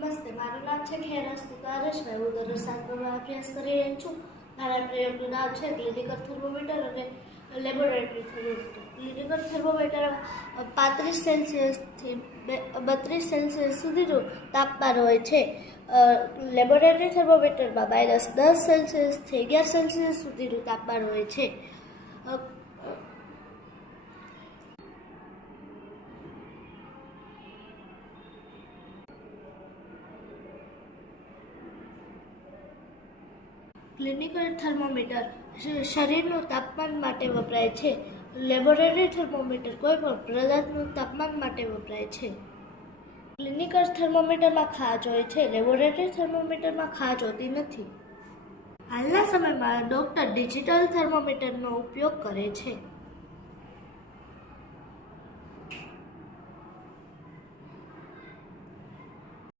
નમસ્તે મારું નામ છે ખેરસ તુકારેશભાઈ હું દરરોજ સાતમાં અભ્યાસ કરી રહી છું. મારા પ્રયોગનું નામ છે ક્લિનિકલ થર્મોમીટર અને લેબોરેટરી થર્મોમીટર. ક્લિનિકલ થર્મોમીટર પાંત્રીસ સેલ્સિયસથી બત્રીસ સેલ્સિયસ સુધીનું તાપમાન હોય છે. લેબોરેટરી થર્મોમીટરમાં માઇનસ દસ સેલ્સિયસથી અગિયાર સેલ્સિયસ સુધીનું તાપમાન હોય છે. ક્લિનિકલ થર્મોમીટર શરીરનું તાપમાન માટે વપરાય છે. લેબોરેટરી થર્મોમીટર કોઈ પણ પદાર્થનું તાપમાન માટે વપરાય છે. ક્લિનિકલ થર્મોમીટરમાં ખાજ હોય છે. લેબોરેટરી થર્મોમીટરમાં ખાજ હોતી નથી. હાલના સમયમાં ડૉક્ટર ડિજિટલ થર્મોમીટરનો ઉપયોગ કરે છે.